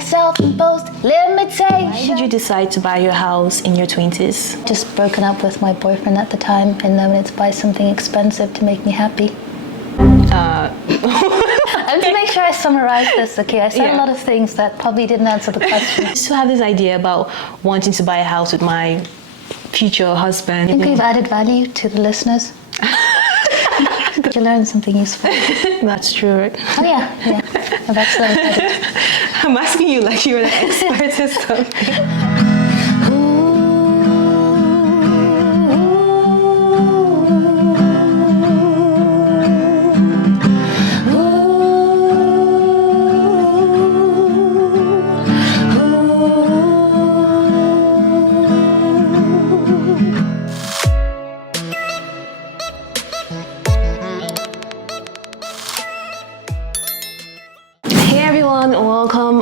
self-imposed limitations. Why did you decide to buy your house in your 20s? Just broken up with my boyfriend at the time and I wanted to buy something expensive to make me happy. I want to make sure I summarize this, okay? I said a lot of things that probably didn't answer the question. I still have this idea about wanting to buy a house with my future husband. I think we've added value to the listeners. You learned something useful. That's true, right? Oh yeah. I've actually added. I'm asking you like you're the expert or something.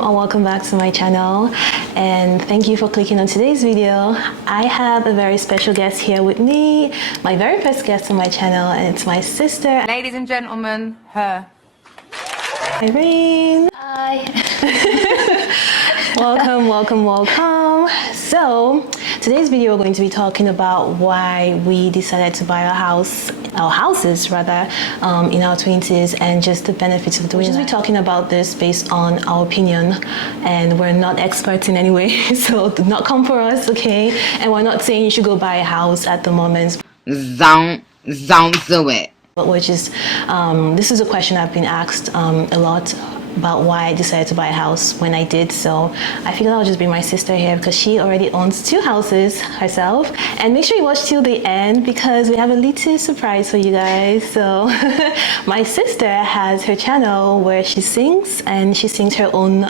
Welcome back to my channel and thank you for clicking on today's video. I have a very special guest here with me, my very first guest on my channel, and it's my sister. Ladies and gentlemen, her. Irene. Hi. welcome. So today's video we're going to be talking about why we decided to buy our houses rather, in our 20s and just the benefits of doing that. We'll just be talking about this based on our opinion and we're not experts in any way, so do not come for us, okay? And we're not saying you should go buy a house at the moment. But which is, this is a question I've been asked a lot about why I decided to buy a house when I did. So I figured I'll just bring my sister here because she already owns 2 houses herself. And make sure you watch till the end because we have a little surprise for you guys. So my sister has her channel where she sings, and she sings her own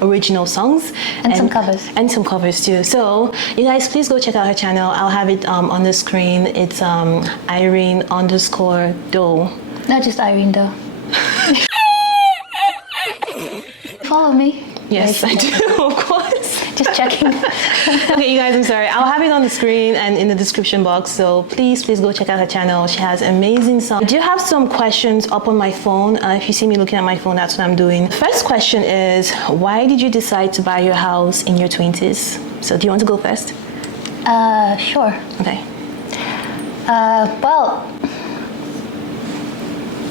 original songs. And some covers. And some covers too. So you guys please go check out her channel. I'll have it on the screen. It's Irene_Doe. Not just Irene Doe. Follow me. Yes, I do, of course. Just checking. Okay, you guys, I'm sorry. I'll have it on the screen and in the description box. So please go check out her channel. She has amazing songs. I do have some questions up on my phone. If you see me looking at my phone, that's what I'm doing. The first question is, why did you decide to buy your house in your 20s? So do you want to go first? Sure. Okay. Well,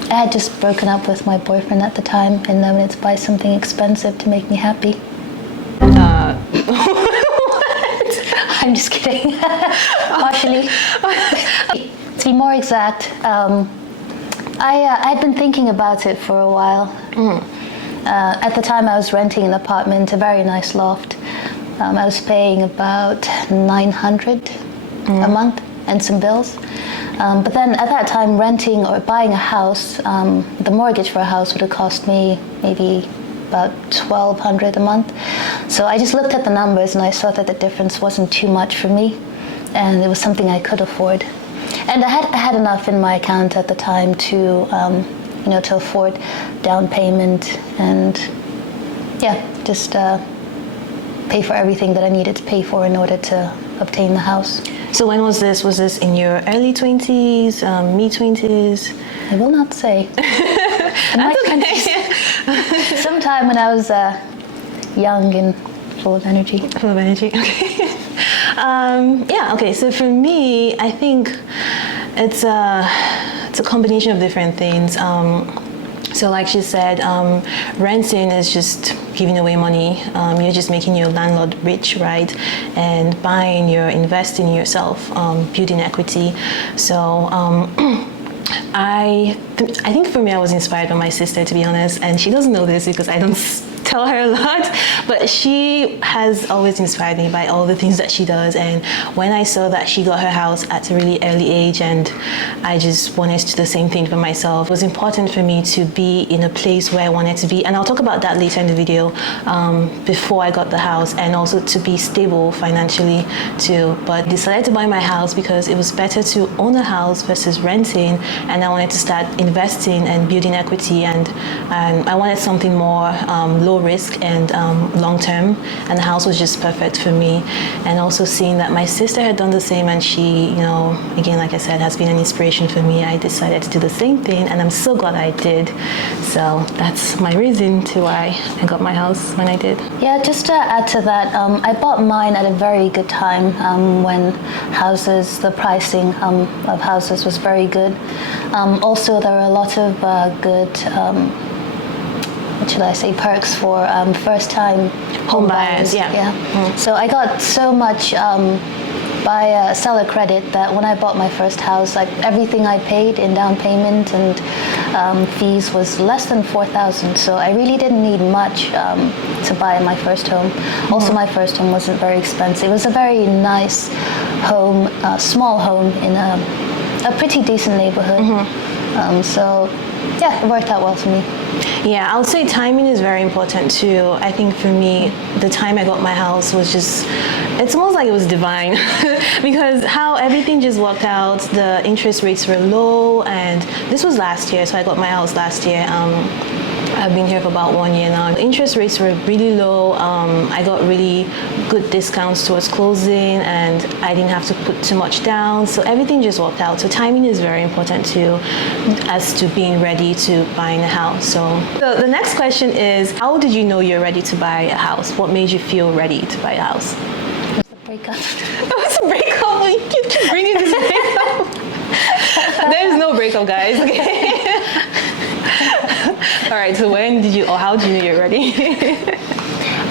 I had just broken up with my boyfriend at the time and I wanted to buy something expensive to make me happy. What? I'm just kidding. Partially. To be more exact, I'd been thinking about it for a while. At the time I was renting an apartment, a very nice loft. I was paying about $900 a month and some bills. But then at that time, renting or buying a house, the mortgage for a house would have cost me maybe about $1,200 a month. So I just looked at the numbers and I saw that the difference wasn't too much for me, and it was something I could afford. And I had enough in my account at the time to, to afford down payment and, just pay for everything that I needed to pay for in order to obtain the house. So when was this? Was this in your early 20s, mid-20s? I will not say. In my 20s. Sometime when I was young and full of energy. Full of energy, okay. Okay, so for me, I think it's a combination of different things. So like she said, renting is just giving away money. You're just making your landlord rich, right? And buying, you're investing in yourself, building equity. So I think for me, I was inspired by my sister, to be honest. And she doesn't know this because I don't tell her a lot, but she has always inspired me by all the things that she does. And when I saw that she got her house at a really early age and I just wanted to do the same thing for myself, it was important for me to be in a place where I wanted to be. And I'll talk about that later in the video, before I got the house, and also to be stable financially too. But I decided to buy my house because it was better to own a house versus renting, and I wanted to start investing and building equity, and I wanted something more low risk and long term, and the house was just perfect for me. And also seeing that my sister had done the same, and she, again, like I said, has been an inspiration for me, I decided to do the same thing, and I'm so glad I did. So that's my reason to why I got my house when I did. Yeah, just to add to that, I bought mine at a very good time when the pricing of houses was very good. Also, there are a lot of good, what should I say, perks for first-time Home buyers, yeah. So I got so much by seller credit that when I bought my first house, like everything I paid in down payment and fees was less than $4,000. So I really didn't need much to buy my first home. Also, my first home wasn't very expensive. It was a very nice home, small home in a pretty decent neighborhood. So yeah, it worked out well for me. Yeah, I would say timing is very important too. I think for me, the time I got my house was just, it's almost like it was divine because how everything just worked out. The interest rates were low, and this was last year, so I got my house last year. I've been here for about 1 year now. The interest rates were really low. I got really good discounts towards closing, and I didn't have to put too much down. So everything just worked out. So timing is very important too, as to being ready to buying a house. So the next question is, how did you know you're ready to buy a house? What made you feel ready to buy a house? It was the breakup. It was a breakup. You keep bringing this breakup. There's no breakup, guys. Okay. All right, so when did you, or how did you know you're ready?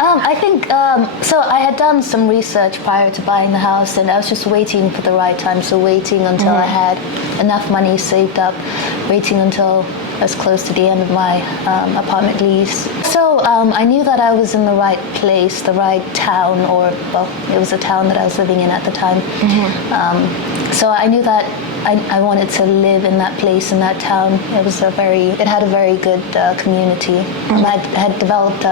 I think, so I had done some research prior to buying the house, and I was just waiting for the right time. So waiting until I had enough money saved up, waiting until I was close to the end of my apartment lease. So I knew that I was in the right place, the right town, or, well, it was a town that I was living in at the time. So I knew that I wanted to live in that place, in that town. It had a very good community. I had developed,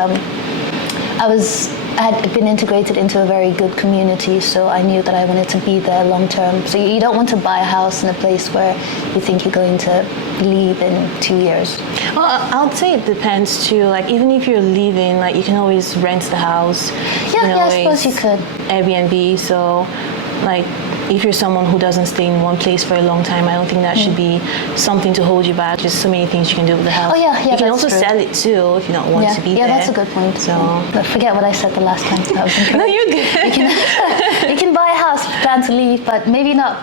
I had been integrated into a very good community, so I knew that I wanted to be there long term. So you don't want to buy a house in a place where you think you're going to leave in 2 years. Well, I'll say it depends too. Like, even if you're leaving, like, you can always rent the house. Yeah, I suppose you could. Airbnb, so like, if you're someone who doesn't stay in one place for a long time, I don't think that should be something to hold you back. Just so many things you can do with the house. Oh yeah, you can that's also true. sell it too if you don't want to be there. Yeah, that's a good point. So But forget what I said the last time. That was incorrect. no, you're good. You can buy a house, plan to leave, but maybe not.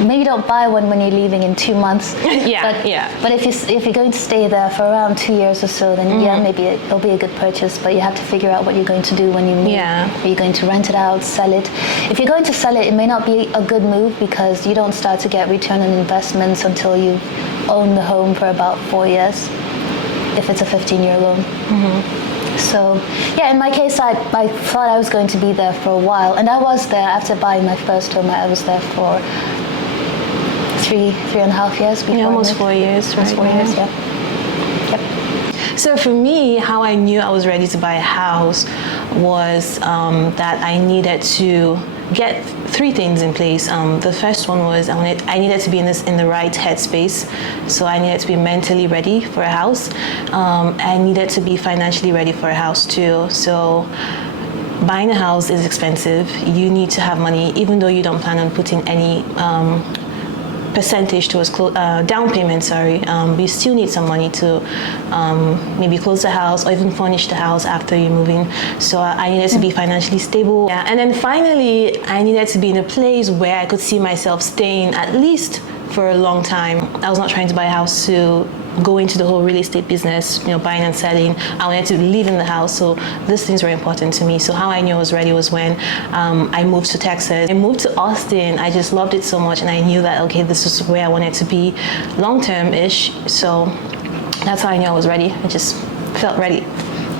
Maybe don't buy one when you're leaving in 2 months. But if you're going to stay there for around 2 years or so, then maybe it'll be a good purchase. But you have to figure out what you're going to do when you move. Yeah. Are you going to rent it out, sell it? If you're going to sell it, it may not be a good move because you don't start to get return on investments until you own the home for about 4 years, if it's a 15-year loan. So, yeah, in my case, I thought I was going to be there for a while, and I was there after buying my first home. I was there for 3.5 years before. Yeah, almost 4 years, right? Almost 4 years, yeah. Yep. So for me, how I knew I was ready to buy a house was that I needed to get 3 things in place. The first one was I needed to be in the right headspace. So I needed to be mentally ready for a house. I needed to be financially ready for a house too. So buying a house is expensive. You need to have money, even though you don't plan on putting any percentage towards down payment, you still need some money to maybe close the house or even furnish the house after you're moving. So I needed to be financially stable. Yeah. And then finally, I needed to be in a place where I could see myself staying at least for a long time. I was not trying to buy a house to go into the whole real estate business, buying and selling. I wanted to live in the house, so these things were important to me. So how I knew I was ready was when I moved to Texas. I moved to Austin. I just loved it so much, and I knew that, okay, this is where I wanted to be long-term-ish. So that's how I knew I was ready. I just felt ready.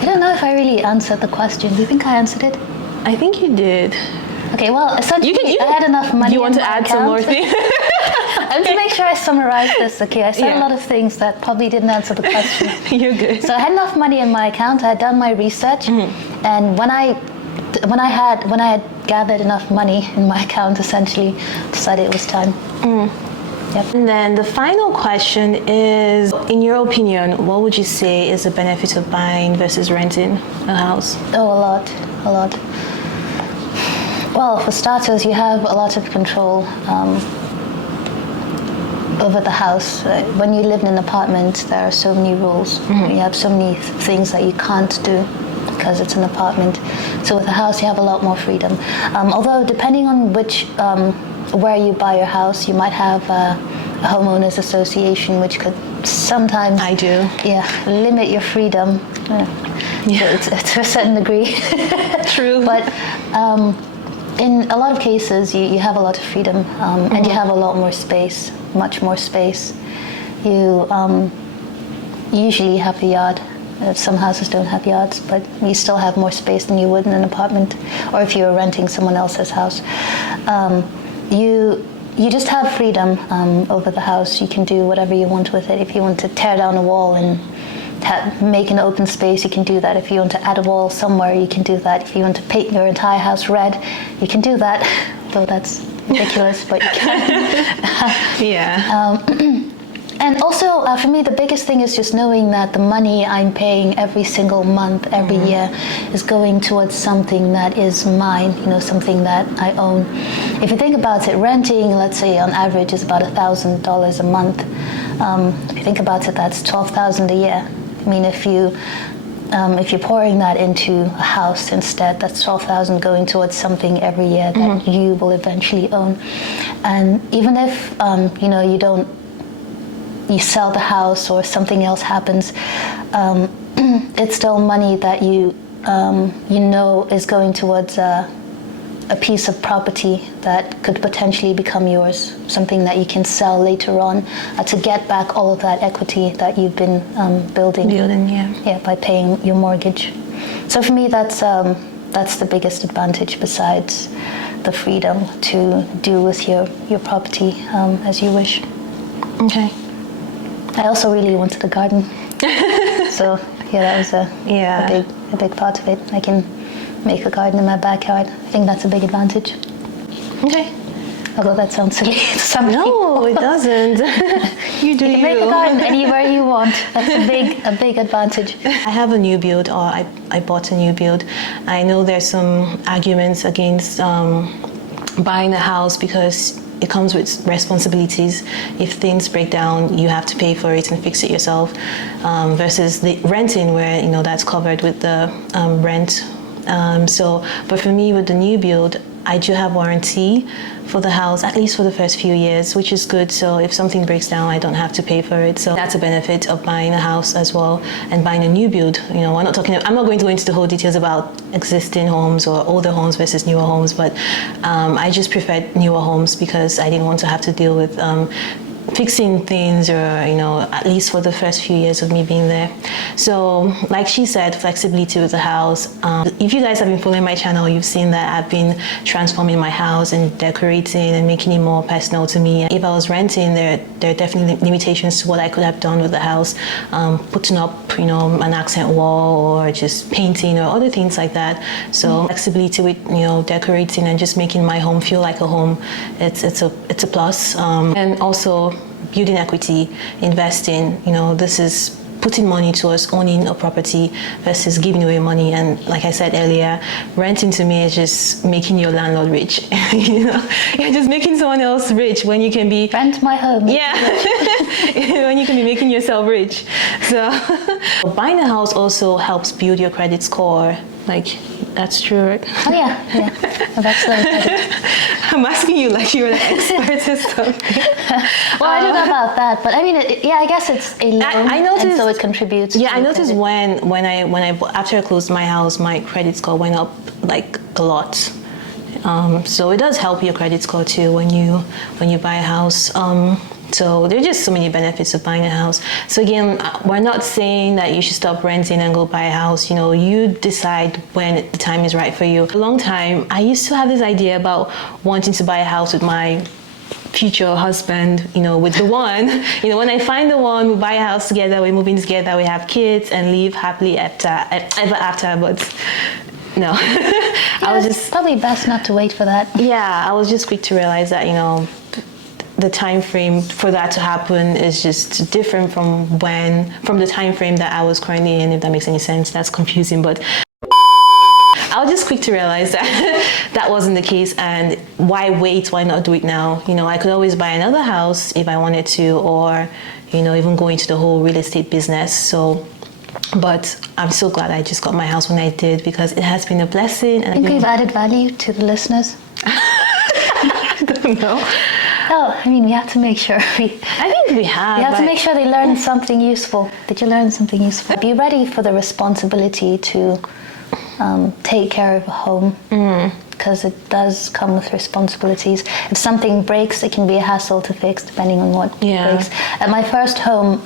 I don't know if I really answered the question. Do you think I answered it? I think you did. Okay, well, essentially, I had enough money. You want in to my add account. some more things? I want to make sure I summarize this, okay? I said a lot of things that probably didn't answer the question. You're good. So I had enough money in my account. I had done my research, and when I had gathered enough money in my account, essentially, decided it was time. Yep. And then the final question is, in your opinion, what would you say is the benefit of buying versus renting a house? Oh, a lot. Well, for starters, you have a lot of control over the house. When you live in an apartment, there are so many rules. You have so many things that you can't do because it's an apartment. So with a house, you have a lot more freedom. Although, depending on where you buy your house, you might have a homeowners association, which could sometimes limit your freedom to a certain degree. True. But in a lot of cases, you have a lot of freedom, and you have a lot more space, much more space. You usually have a yard. Some houses don't have yards, but you still have more space than you would in an apartment, or if you're renting someone else's house. You just have freedom over the house. You can do whatever you want with it. If you want to tear down a wall and make an open space, you can do that. If you want to add a wall somewhere, you can do that. If you want to paint your entire house red, you can do that. Though that's ridiculous, but you can. Yeah. And also, for me, the biggest thing is just knowing that the money I'm paying every single month, every year, is going towards something that is mine, something that I own. If you think about it, renting, let's say on average, is about $1,000 a month. If you think about it, that's $12,000 a year. I mean, if you're pouring that into a house instead, that's $12,000 going towards something every year that you will eventually own. And even if you sell the house or something else happens, it's still money that you is going towards a piece of property that could potentially become yours, something that you can sell later on to get back all of that equity that you've been building, by paying your mortgage. So for me, that's the biggest advantage besides the freedom to do with your property as you wish. Okay. I also really wanted a garden, so that was a big part of it. I can make a garden in my backyard. I think that's a big advantage. Okay. Although that sounds silly to some No, people. it doesn't. You do. You can make a garden anywhere you want. That's a big advantage. I have a new build, or I bought a new build. I know there's some arguments against buying a house because it comes with responsibilities. If things break down, you have to pay for it and fix it yourself, versus the renting where that's covered with the rent. But for me, with the new build, I do have warranty for the house, at least for the first few years, which is good. So if something breaks down, I don't have to pay for it. So that's a benefit of buying a house as well, and buying a new build. I'm not going to go into the whole details about existing homes or older homes versus newer homes, but I just preferred newer homes because I didn't want to have to deal with fixing things, or at least for the first few years of me being there. So like she said, flexibility with the house. If you guys have been following my channel, you've seen that I've been transforming my house and decorating and making it more personal to me. If I was renting, there are definitely limitations to what I could have done with the house, putting up an accent wall or just painting or other things like that. So flexibility with decorating and just making my home feel like a home, it's a plus. And also building equity, investing, this is putting money towards owning a property versus giving away money. And like I said earlier, renting to me is just making your landlord rich. You're just making someone else rich when you can be... Rent my home. Yeah, when you can be making yourself rich. So buying a house also helps build your credit score. Like, that's true, right? Oh yeah. That's I'm asking you like you're an expert or something. Well, I don't know about that, but I mean, I guess it's a loan, I noticed, and so it contributes. Yeah, to I noticed credit. when I after I closed my house, my credit score went up like a lot. So it does help your credit score too when you buy a house. So there are just so many benefits of buying a house. So again, we're not saying that you should stop renting and go buy a house. You decide when the time is right for you. A long time, I used to have this idea about wanting to buy a house with my future husband, with the one. When I find the one, we buy a house together, we move in together, we have kids and live happily ever after. But no, I was just probably best not to wait for that. Yeah, I was just quick to realize that the time frame for that to happen is just different from the time frame that I was currently in, if that makes any sense. That's confusing, but I was just quick to realize that that wasn't the case, and why wait? Why not do it now? You know, I could always buy another house if I wanted to, or, you know, even go into the whole real estate business. So, but I'm so glad I just got my house when I did, because it has been a blessing. And I think we've added value to the listeners. I don't know. Oh, I mean, we have to make sure I think we have. we have to make sure they learn something useful. Did you learn something useful? Be ready for the responsibility to take care of a home, because it does come with responsibilities. If something breaks, it can be a hassle to fix, depending on what breaks. At my first home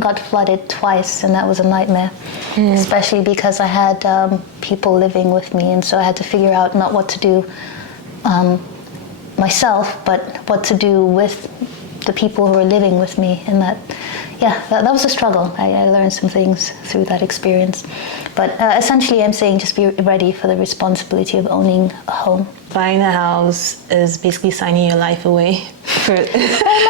got flooded twice, and that was a nightmare, especially because I had people living with me, and so I had to figure out not what to do myself, but what to do with the people who were living with me. And that was a struggle. I learned some things through that experience. But essentially, I'm saying just be ready for the responsibility of owning a home. Buying a house is basically signing your life away. Well,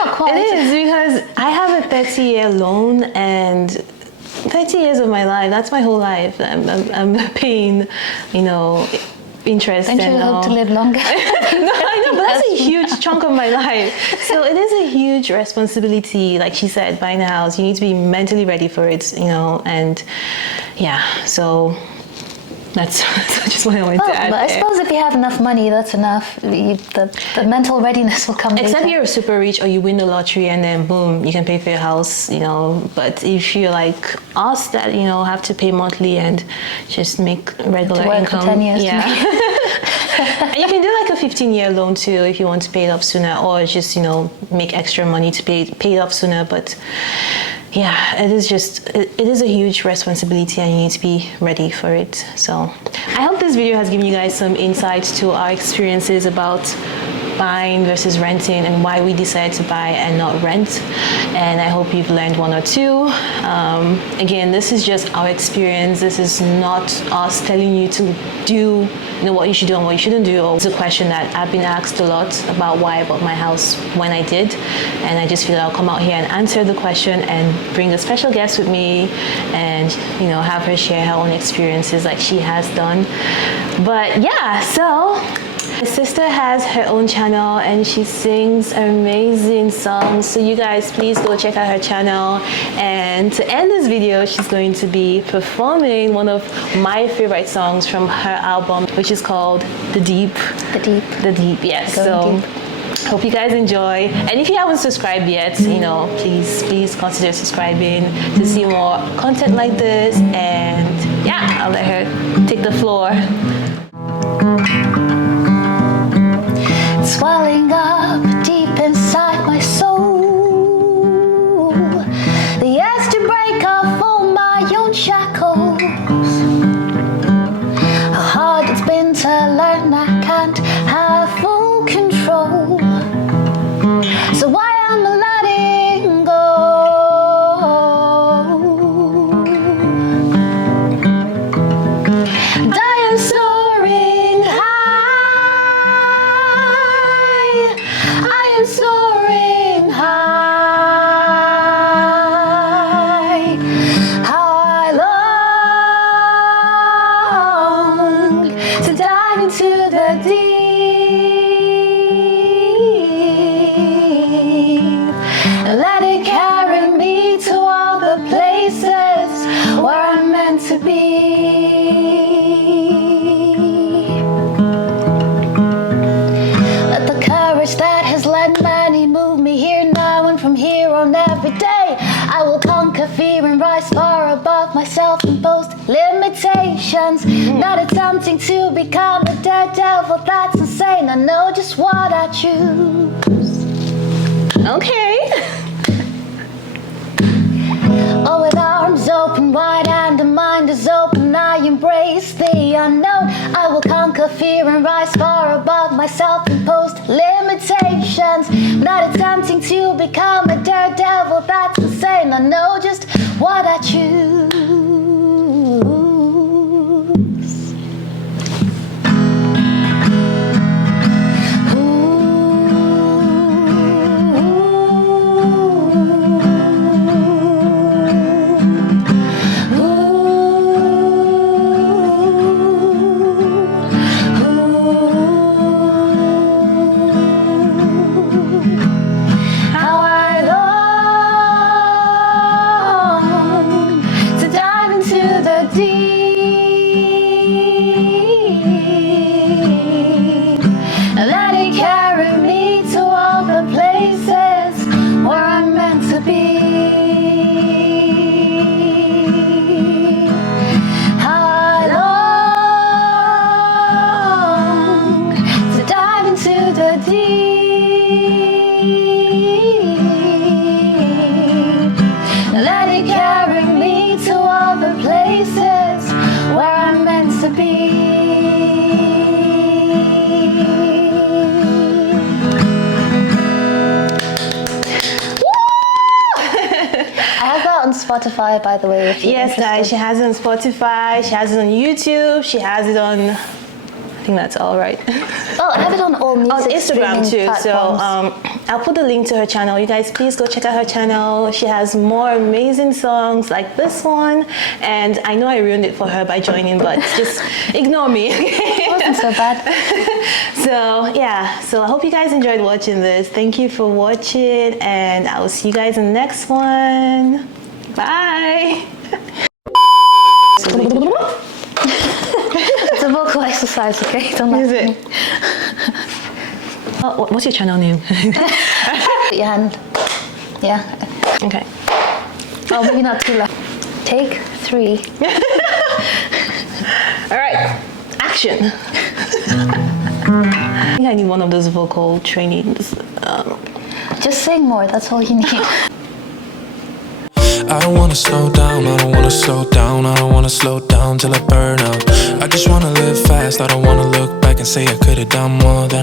not quite. It is, because I have a 30-year loan, and 30 years of my life, that's my whole life. I'm paying, you know, interest. Don't you hope to live longer? No, I know, but that's a huge chunk of my life. So it is a huge responsibility. Like she said, buying a house, you need to be mentally ready for it, you know, and so that's just what I wanted to add. But I suppose if you have enough money, that's enough. The mental readiness will come Except later. you're super rich, or you win the lottery and then boom, you can pay for your house, you know. But if you're like us that, you know, have to pay monthly and just make regular to work income. For 10 years. And you can do like a 15-year loan too if you want to pay it off sooner, or just, you know, make extra money to pay it off sooner. But yeah, it is a huge responsibility, and you need to be ready for it. So I hope this video has given you guys some insights to our experiences about buying versus renting, and why we decided to buy and not rent. And I hope you've learned one or two. Again, this is just our experience. This is not us telling you to do, you know, what you should do and what you shouldn't do. It's a question that I've been asked a lot about why I bought my house when I did, and I just feel I'll come out here and answer the question and bring a special guest with me, and, you know, have her share her own experiences like she has done. But yeah, so my sister has her own channel, and she sings amazing songs, so you guys please go check out her channel. And to end this video, she's going to be performing one of my favorite songs from her album, which is called The Deep. The Deep, yes. So hope you guys enjoy, and if you haven't subscribed yet, you know, please consider subscribing to see more content like this. And yeah, I'll let her take the floor. Swelling up deep inside my soul, the urge to break off all my own shackles. How hard it's been to learn I can't have full control, so why am I letting go? And I am soaring high, I am soaring high. How I long to dive into the deep, and let it carry me to all the places where I'm meant to be. Let the courage that has led many move me here now, and from here on every day I will conquer fear and rise far above my self-imposed limitations. Not attempting to become a daredevil, that's insane. I know just what I choose. Okay. Oh, with arms open wide and a mind is open, I embrace the unknown. I will conquer fear and rise far above my self-imposed limitations. Not attempting to become a daredevil, that's insane. I know just what I choose. Ooh. deep. Let it carry me to all the places where I'm meant to be. How I long to dive into the deep. Let it carry me to all the places where I'm meant to be. I have that on Spotify, by the way. If you're Yes, guys, she has it on Spotify, she has it on YouTube, she has it on, I think that's all right. Oh, I have it on all music On Instagram too. So I'll put the link to her channel. You guys, please go check out her channel. She has more amazing songs like this one. And I know I ruined it for her by joining, but just ignore me. It wasn't so bad. So yeah, so I hope you guys enjoyed watching this. Thank you for watching, and I will see you guys in the next one. Bye. It's a vocal exercise, okay? Don't laugh Is at it? me. What's your channel name? Put your hand. Yeah. Okay. Oh, maybe not too loud. Take 3. All right. Action. I think I need one of those vocal trainings. Just sing more, that's all you need. I don't wanna slow down, I don't wanna slow down, I don't wanna slow down till I burn out. I just wanna live fast, I don't wanna look back and say I could've done more than I